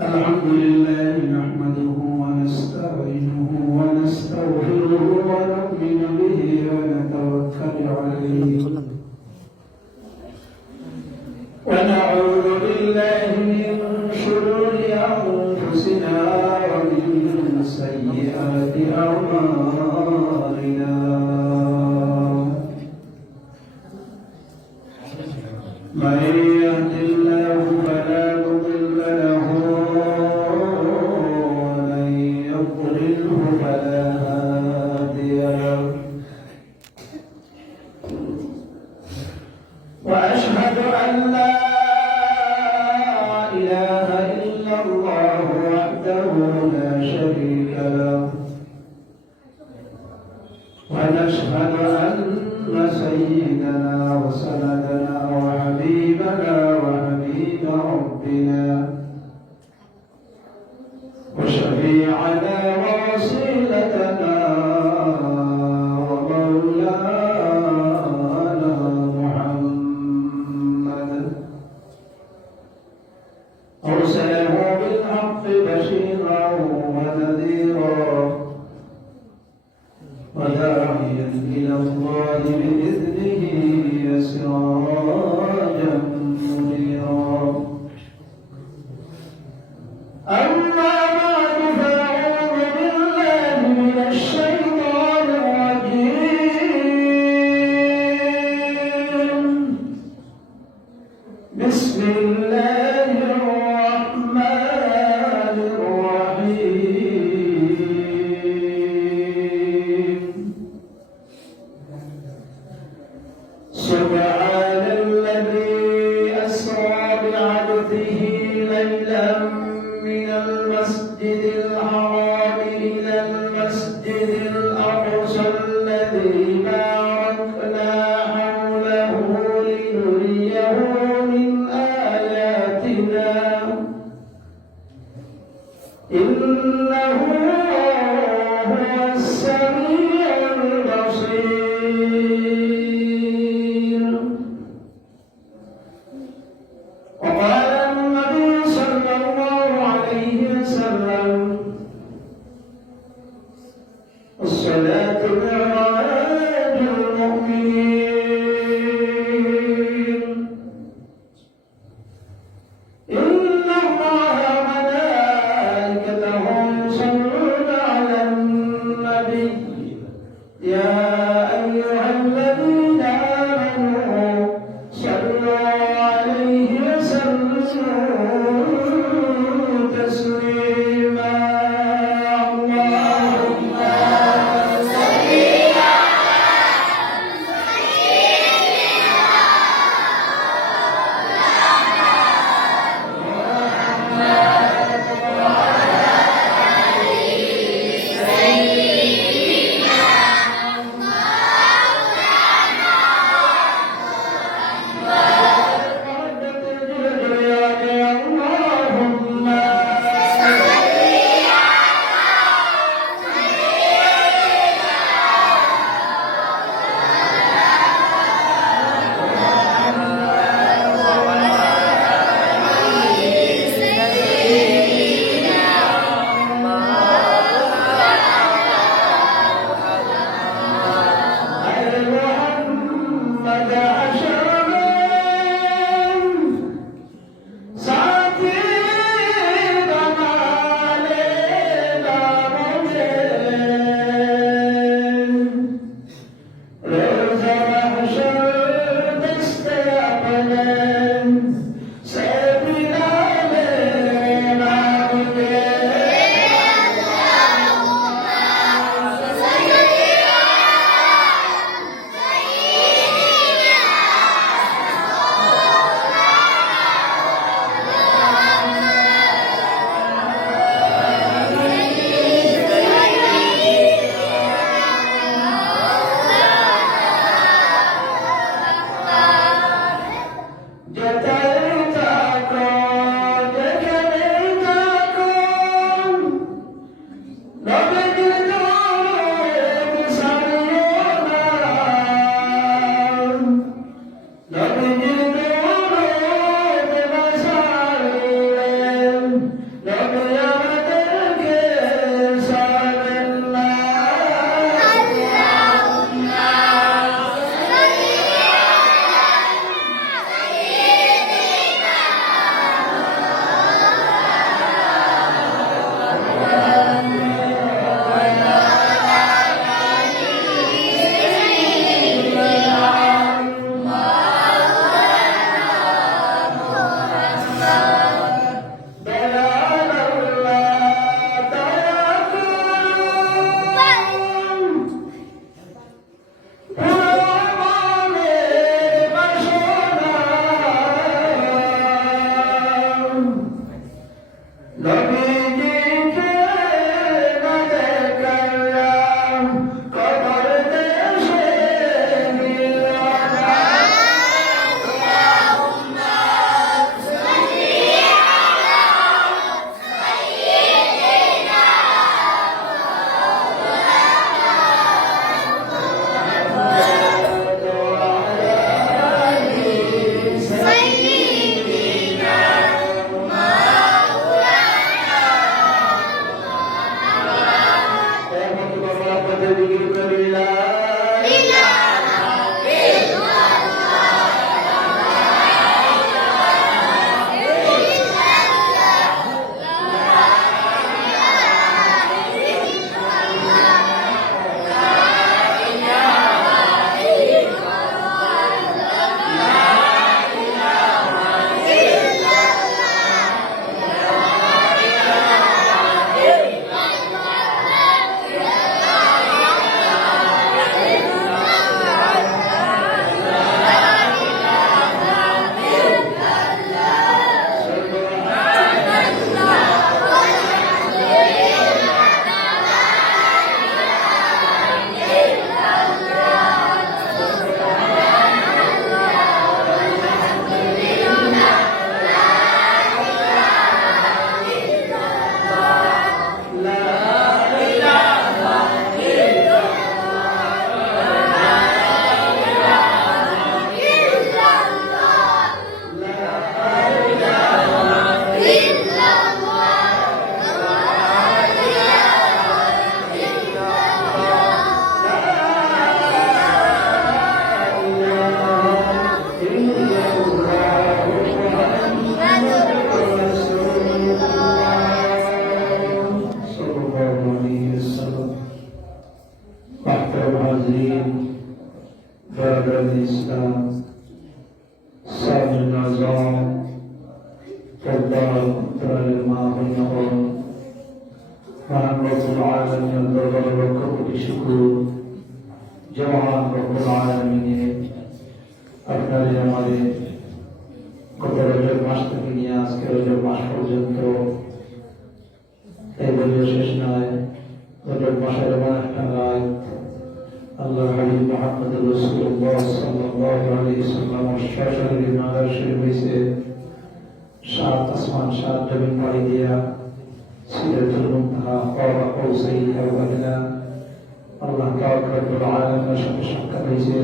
الحمد لله نحمده ونستعينه ونستغفره ونؤمن به ونتوكل عليه ونعوذ بالله من شرور أنفسنا ومن سيئات أعمالنا من يهد الله فلا مضل له ومن يضلله فلا هادي له وأشهد أن لا إله إلا الله وحده لا شريك له ونشهد أن سيدنا وسندنا وحبيبنا وحبيب ربنا وشفيعنا ووسيلتنا ومولانا محمد أرسله بالحق بشيرا ونذيرا وداعيا إلى الله بإذنه سراجا منيرا أما بعد فأعوذ بالله من الشيطان الرجيم بسم الله الرحمن الرحيم سبحان الذي أسرى بعبده ليلا من المسجد الحرام إلى المسجد الأقصى الذي باركنا حوله لنريه من آياتنا إنه هو السميع البصير. وقال النبي صلى الله عليه وسلم الصلاة معراج المؤمنين إن الله وملائكته يصلون على النبي يا أيها الذين آمنوا صلوا عليه وسلموا تسليما. اللهم Nobody नाज़रीन बरदर इस्लाम साबिर नाज़ाम फद्दाल तरल মহান রব্বুল আলামিনের দরবারে লক্ষ কোটি শুকর যে মহান রব্বুল আলামিনের আপনাদের আমাদের গত রজব মাস থেকে নিয়ে আজকে রজব মাস পর্যন্ত এই বলিও শেষ নয়। রজব মাসের এমন একটা রাত আল্লাহ হাবিব মুহাম্মদ রাসূলুল্লাহ সাল্লাল্লাহু আলাইহি ওয়াসাল্লাম সশরীরে মাদার শরীফ হইছে, সাত আসমান সাত জমিন পাড়ি দিয়া সিদরাতুল মুনতাহা ক্বাবা কাউসাইন আও আদনা আল্লাহ পাক রব্বুল আলামিনের সাথে সাক্ষাৎ হয়েছে।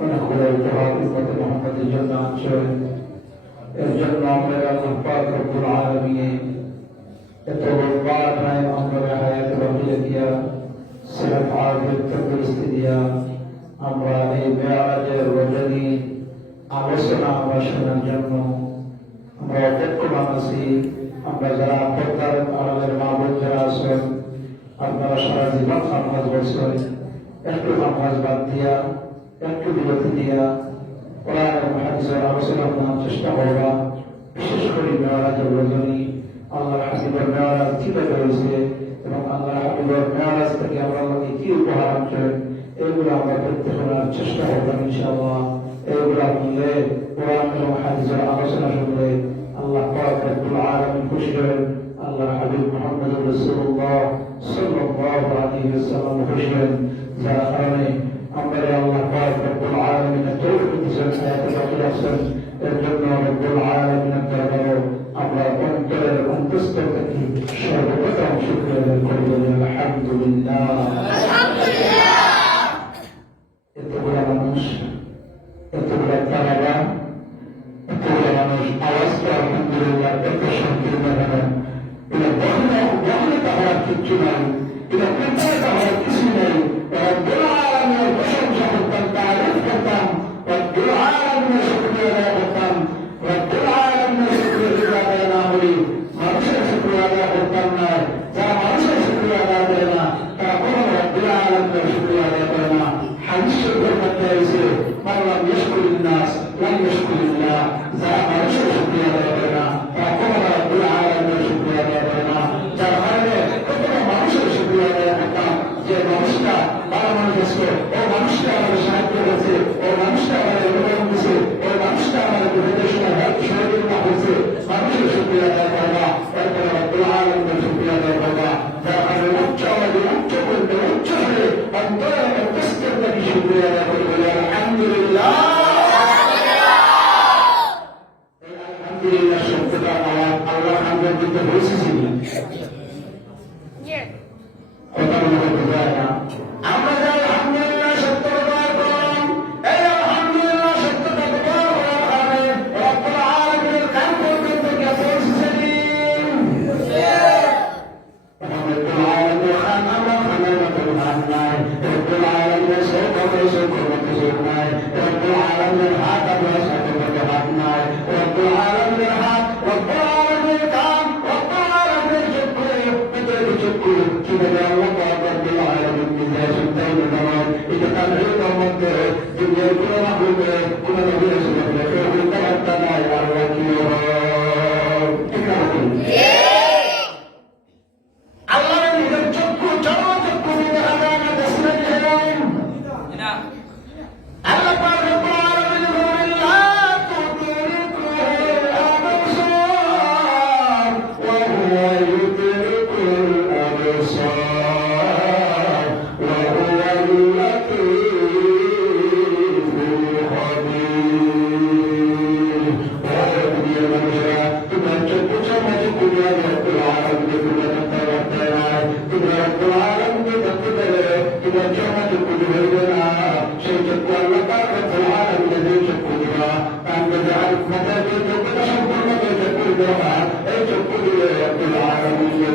অনেক মুহাম্মদের জন্য আনছেন, এর জন্য আমরা আল্লাহ পাক রব্বুল আলামিন এত বড় টাইম আমরা হায়াত বাকিয়ে দিয়া সেহত আফিয়ত তন্দুরুস্তি দিয়া আমরা এই মেরাজের রজনী আলোচনা আমরা শোনার জন্য আমরা অপেক্ষমান আছি। আমরা যারা পর্দার আড়ালের মা বোন যারা আছেন, আপনারা সারা জীবন নামাজ পড়ছেন, একটু নামাজ বাদ দিয়া একটু বিরতি দিয়া কোরআন এবং হাদিসের আলোচনা করার চেষ্টা করবা। বিশেষ করে মেরাজের রজনী আল্লাহ হাবিবের মেরাজ কিভাবে হয়েছে এবং আল্লাহ হাবিবের মেরাজ থেকে আমরা আমাকে কি উপহার আনছেন, এগুলো আমরা দেখতে শোনার চেষ্টা করবেন ইনশাআল্লাহ। এগুলো শুনলে কোরআন এবং হাদিসের আলোচনা শুনলে আল্লাহ পাক রব্বুল আলামিন খুশি হন, আল্লাহ হাবিব মুহাম্মদ রাসূলুল্লাহ সাল্লাল্লাহু আলাইহি ওয়াসাল্লাম খুশি হন। যার কারণে আমরা আল্লাহ পাক রব্বুল আলামিনের তৌফিক দিয়েছেন, হায়াতে বাকি রাখছেন। এর জন্য রব্বুল আলামিনের দরবারে আমরা অন্তরের অন্তঃস্থল থেকে সর্বপ্রথম শুকরিয়া আদায় করি, বলি আলহামদুলিল্লাহ। এতগুলো মানুষ, এতগুলো তারাবা, এতগুলো মানুষ আওয়াজ তো আলহামদুলিল্লাহ এত সংকীর্ণ হবে, এটা বহনে তাহার কিচ্ছু নাই, এটা কোথায় তাহার কিছু নেই। রব্বুল আলামিনের প্রশংসা করতাম, তারিফ করতাম, রব্বুল আলামিনের শুকরিয়া আদায় করতাম। রব্বুল আলামিনের শুকরিয়া আদায় না করি মানুষের শুকরিয়া আদায় করতাম না। যারা মানুষের শুকরিয়া আদায় করে না তারা কোনো রব্বুল আলামিনের শুকরিয়া আদায় করে না। হাদিস শরীফের মধ্যে আছে মান লাম ইয়াশকুরিন নাস লাম ইয়াশকুরিল্লাহ। যারা মানুষের শুকরিয়া আদায় করে না তারা কোনো রব্বুল আলামিনের শুকরিয়া আদায় করে না। যার কারণে কখনো মানুষের শুকরিয়া আদায় করতাম, যে মানুষটা ভালো মানুষ আছে, ও মানুষটা আমাদের সাহায্য করেছে, ও মানুষটা আমাদের অনুদান দিয়েছে, ও মানুষটা আমাদের বিপদের সময় সহযোগিতা হয়েছে, মানুষের শুকরিয়া আদায় করবা, এরপরে রব্বুল আলামিনের শুকরিয়া আদায় করবা। যার কারণে উচ্চ আওয়াজে উচ্চ করতে উচ্চ হয়ে অন্তরের অন্তঃস্থল থেকে শুকরিয়া আদায় করে বলি আলহামদুলিল্লাহ। এই আলহামদুলিল্লাহ শব্দটা আল্লাহ হামদের দিতে বসেছিল, কথা মনে করতে যায় না। আমরা যে আলহামদুলিল্লাহ শব্দ ব্যবহার করলাম, এই আলহামদুলিল্লাহ শব্দটা ব্যবহার করার কারণে রব্বুল আলামিনের কান পর্যন্ত গিয়ে পৌঁছেছে। রব্বুল আলামিনের খান আমরা খানের মতো খান নাই, রব্বুল আলামিনের চোখ আমরা চোখের মতো চোখ নাই, রব্বুল আলামিনের হাত আমরা হাতের মতো হাত নাই, রব্বুল আলামিনের হাত, রব্বুল আলামিনের কান, রব্বুল আলামিনের চক্ষু, ভিতরে চক্ষু কিভাবে আল্লাহ পাক রব্বুল আলামিন নিজে শুনতেই নয়। এটা তার হৃদয়ের মধ্যে দুনিয়ার কোনো মাহবুবে কোনো নবী রাসূলের কেউ বলতে পারত না আল্লাহ কি ঠিক আছে। আল্লাহর নিজের চক্ষু চক্ষু দিয়ে দেখা যায় না, দেখতে দিলেন আল্লাহ পাক রব্বুল আলামিন বলেন লা তুদরিকুল আবসার ওয়া হুয়া ইউদরিকুল আবসার ওয়া হুয়াল লাতীফুল খাবীর। ও দুনিয়ার মানুষেরা, তোমার চক্ষু চক্ষু দিয়ে রব্বুল আলামিনকে তোমরা দেখতে পারতে না, তোমরা রব্বুল আলামিনকে দেখতে পেলে তোমার চক্ষু হইবে না। সেই চক্ষু আল্লাহ পাক রব্বুল আলামিনের চক্ষু দিবা, কানকে মাথায় দিয়ে চক্ষুটা সম্পূর্ণ চক্ষু দেওয়া, এই চক্ষু দিয়ে রব্বুল আলামিনকে